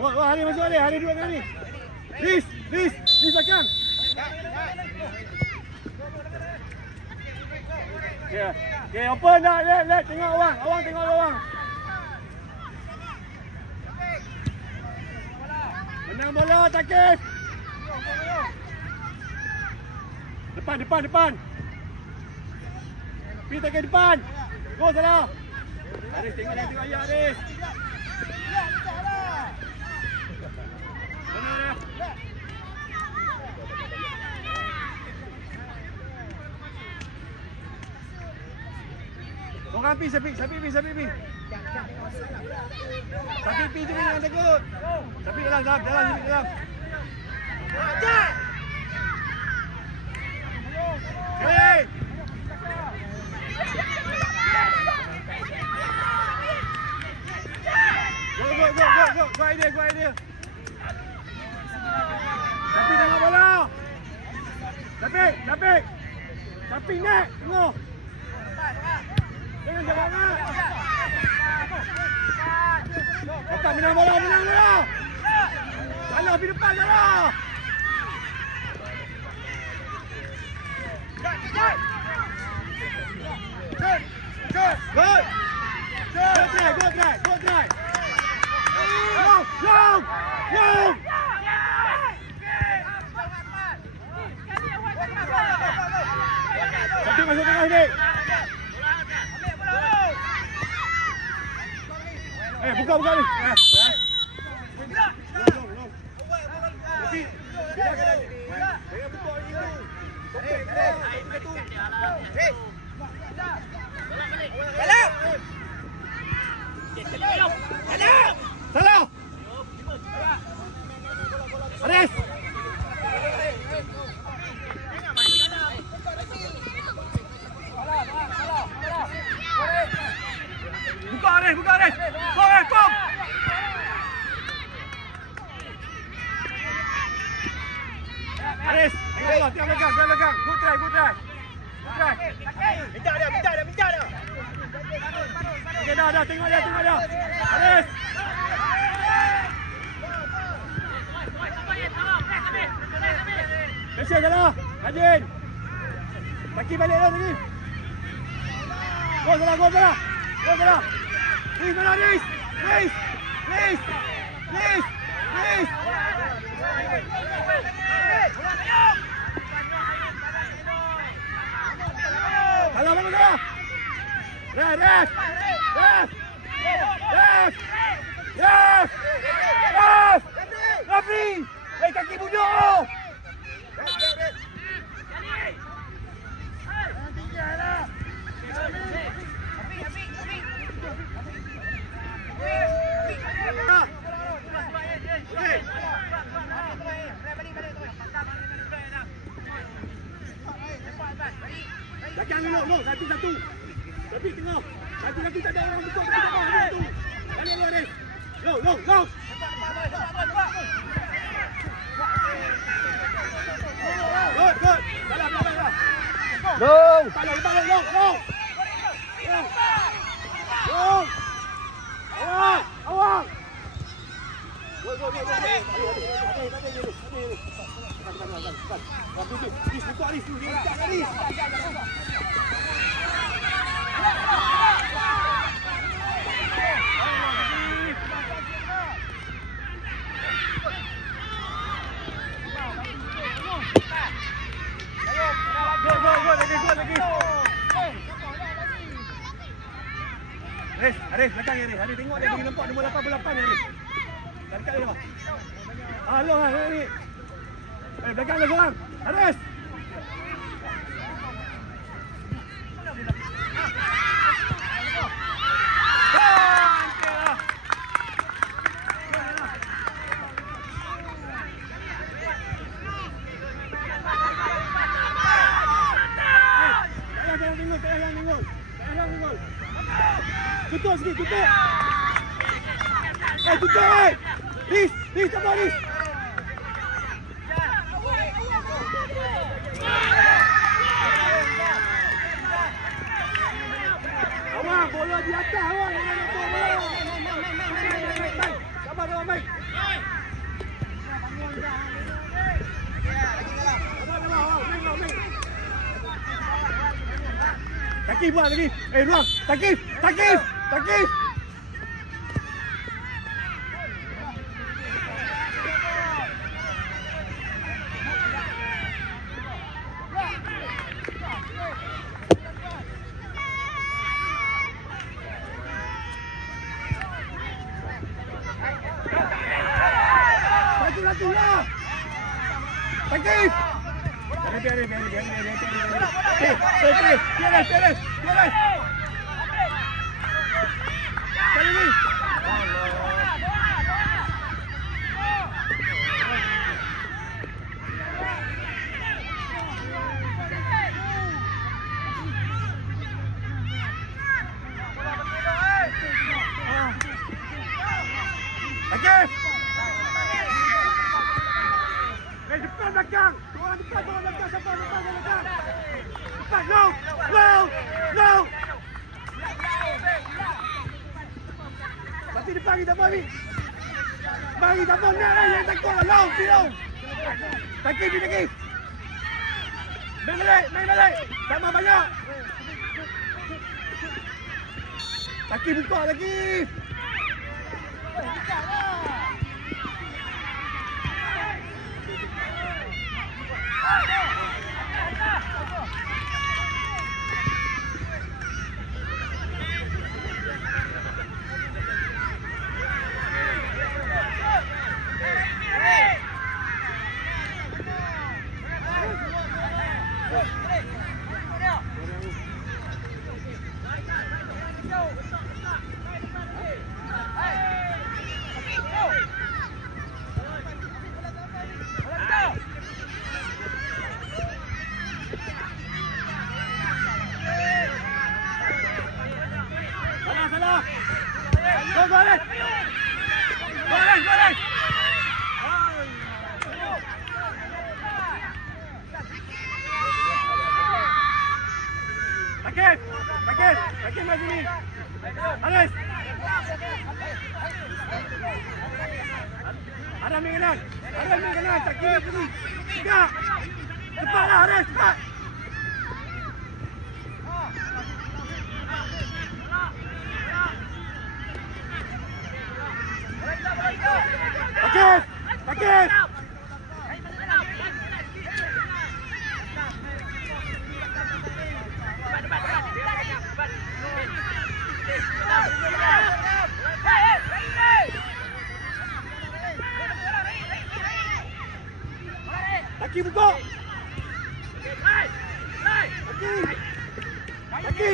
Wah, wah, hari masuk hari. Hari dua kali. Liz, Liz, Liz belakang. Okay, okay, open dah. Let, let, tengok awang. Awang tengok awang. Menang bola, Takif. Depan, depan, depan. Pergi Takif depan. Go, salah. Aris, tengok dia, tengok ayah, Aris. Orang pi, sapi, sapi pi, sapi pi. Sapi pi tu jangan takut. Sapi dalam, dalam, dalam, dalam. Hey! Go, go, go, go, go, go idea, go idea. Sapi tengok bola. Sapi, sapi. Sapi nak, tengok. Jangan jaga mat. Dapat menang bola, menang bola. Salah pergi depan salah. Good. Satu masuk tengah ni. Eh, buka buka ni. Eh, eh. Long, long, long. Tapi, dia kena Jangan betul lagi tu. Topik dia. Topik tu. Eh. Salah. Aris. Buka Aris, buka Aris. Kom Aris, kom. Aris, tengok bola, tengok belakang, tengok belakang. Good try, good try. Good try. Minta dia, minta dia, minta dia. Okey, dah, dah, tengok dia, tengok dia. Aris. Malaysia salah. Rajin. Baki balik dah lagi. Gol salah, gol salah. Gol salah. Please, mana Aris? Please. Please. Please. Belakang dulu, dulu. Satu-satu. Tapi tengok. Satu-satu tak ada orang betul. Tak ada orang betul. Balik lu, Aris. Lu, lu, lu. Good, good. Salah, salah, salah. Dong. Lepas lu, lepas lu, lu, lu. Lu. Lu. Awak, awak. Go, go, go, go. Adik, adik, adik, adik dulu, adik dulu. Tekan, tekan, tekan, tekan. Rafi tu. Aris, buka Aris tu. Dia dekat Aris. Go, go, go, lagi, go, lagi. Aris, Aris, belakang Aris. Aris tengok dia pergi nampak nombor 88 ni Aris. Dah dekat dia bang. Ah, long ah, ni. Eh, belakang dia seorang. Aris. Jangan tengok, tengok. Tengok. Tutup sikit, tutup. Eh, tutup eh. Ris, Ris, tak apa Ris. Awang, bola di atas awang. Taki buat lagi. Eh, ruang. Taki, taki, taki. ¡Tienes, tienes, tienes! Belakang. Orang depan, orang belakang. Siapa depan, orang belakang. Depan, no. No. No. Nanti depan kita bagi. Bagi tak boleh lah. Yang takut lah. Long, long. Taki, pergi lagi. Main balik, main balik. Tambah banyak. Taki buka lagi. Salah, Come on, come on. Main kanan. Ada main kanan. Tak kiri kiri. Tiga. Cepatlah Alex, cepat. Sakit, sakit. Laki buka. Laki. Laki.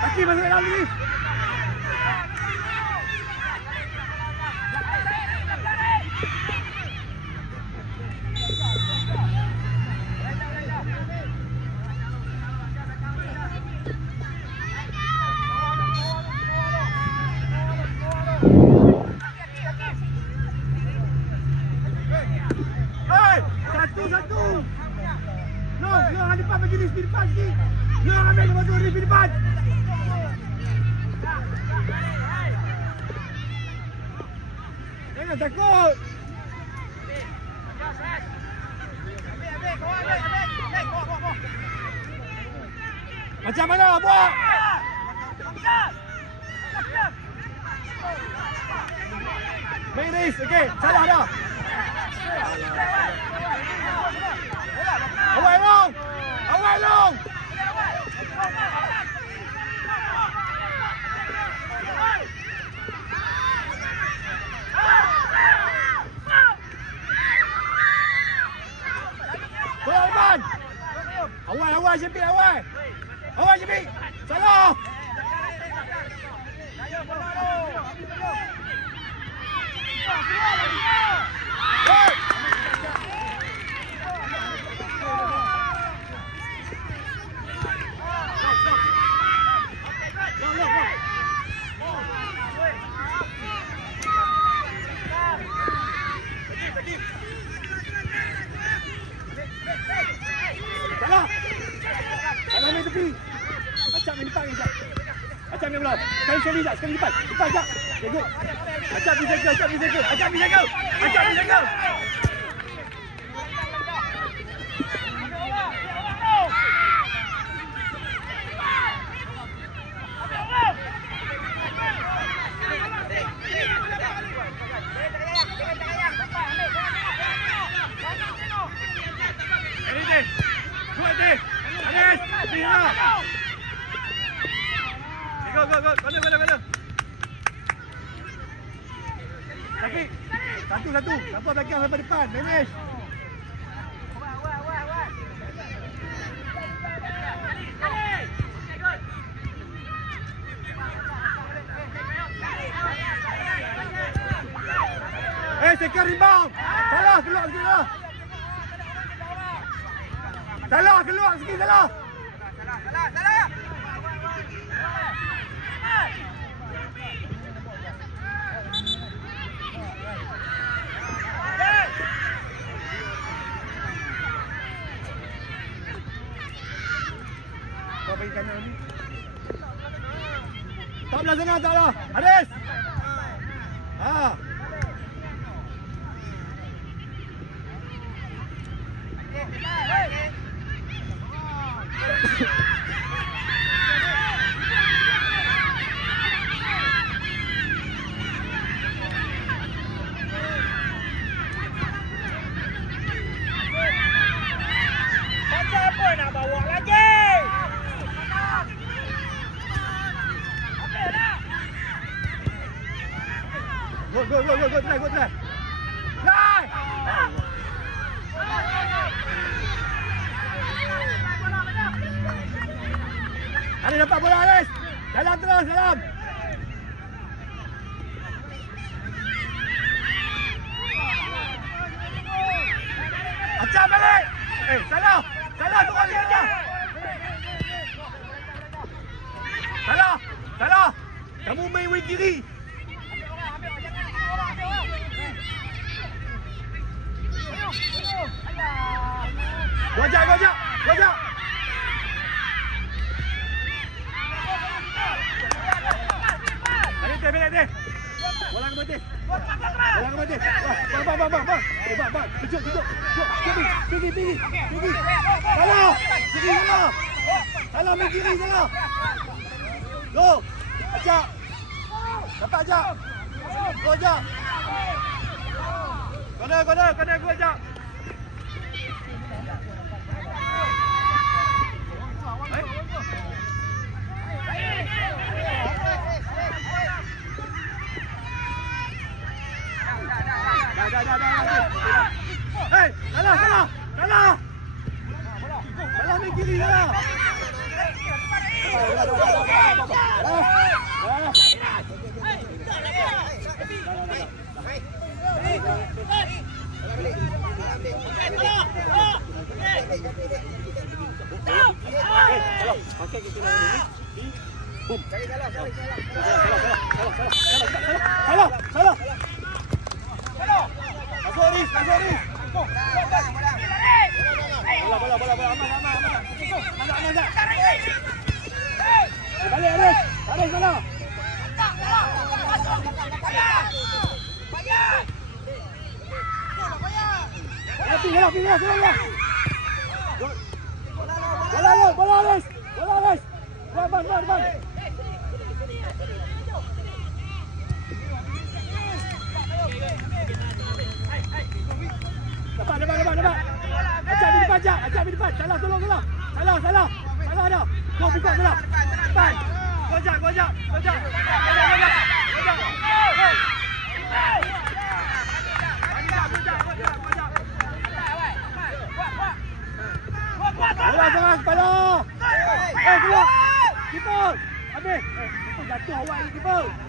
Laki masuk dalam ni. Macam mana buat? Main race, okey. Salah dah. Away long. Away long. Awal awal Syafiq awal. Allah, 了啊 Sekali tak, sekali. Lipat ajak. Okay, good. Ajak bisa ke, ajak bisa ke, ajak bisa ke. Ajak bisa. Ready, Dave. Good, Dave. Anis, Bina. Go, go, go. Mana, mana, mana. Kaki. Satu, satu. Siapa Manage. Eh, second rebound. Salah, keluar sikit lah. Salah, keluar sikit, salah. Tak belah sana, tak belah. Haris! Ha. Go, go, go, go, go, try. Try! Ada dapat bola, Aris. Dalam terus, dalam. Acah balik. Eh, salah. Salah tu kali aja. Salah. Salah. Kamu main wing kiri. Tinggi, tinggi. Tinggi. Salah. Tinggi, salah. Salah, main kiri, salah. Go. Ajak. Dapat ajak. Go ajak. Kena, kena, kena, go ajak. Eh? Dah, dah, dah, dah, dah. Hei, salah, salah, salah. Salah main kiri, salah. Dah, dah, dah, dah, dah, dah, dah. Dah, dah. Pakai kita nak ni. Boom. Salah, salah, salah, salah, salah, salah, salah. Masuk Aris, masuk Aris. Bola, bola, bola, bola. Aman, aman, aman. Aman, aman, aman. Eh, Balik Aris. Aris mana? Bola pergi, bola pergi, bola pergi. Bola, bola, bola Aris. Bola Aris. Bang, bang, bang, bang. Dapat, dapat, dapat, dapat. Ajak di depan, ajak. Ajak di depan. Salah, tolong, salah. Salah, salah. Salah dah. Kau buka salah. Depan. Kau ajak, kau ajak. Kau ajak. Kau ajak, kau ajak. Kau ajak. Hey. Ajak, kau ajak, kau ajak, kau ajak. Bola tengah kepala. Eh, keluar. Keeper. Habis. Eh, jatuh awak ni.